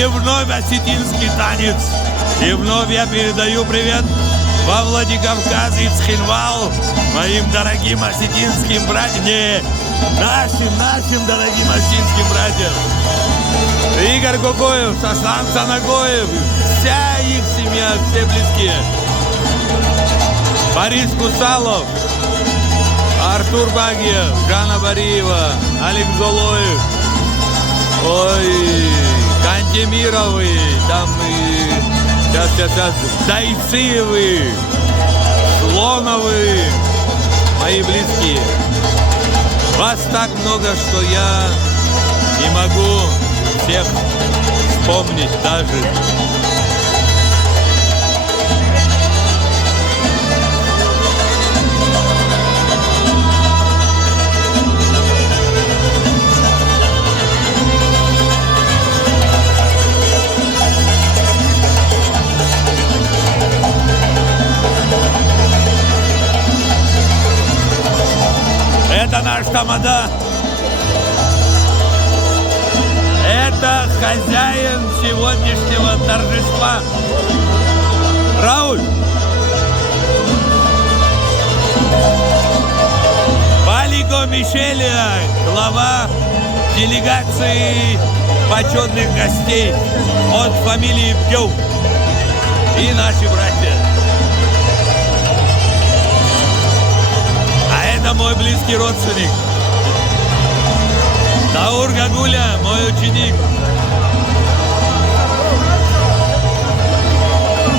И вновь осетинский танец. И вновь я передаю привет во Владикавказ и Цхинвал моим дорогим осетинским братьям. Не, нашим дорогим осетинским братьям. Игорь Кукуев, Саслан Санагоев, вся их семья, все близкие. Борис Кусалов, Артур Багиев, Жанна Бариева, Алик Золоев, ой, Кантемировы, там и сейчас, Дайциевы, Слоновы, мои близкие. Вас так много, что я не могу всех вспомнить даже. Это наш тамада. Это хозяин сегодняшнего торжества. Рауль. Палико Мишеля, глава делегации почетных гостей от фамилии Пьев. И наши братья. Это мой близкий родственник. Даур Гагуля, мой ученик.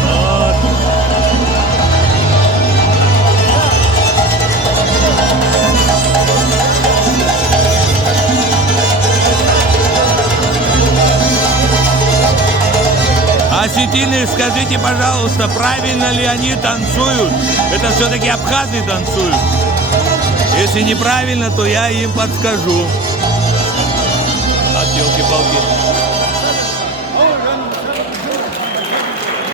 Вот. Осетины, скажите, пожалуйста, правильно ли они танцуют? Это все-таки абхазы танцуют. Если неправильно, то я им подскажу. От елки-палки.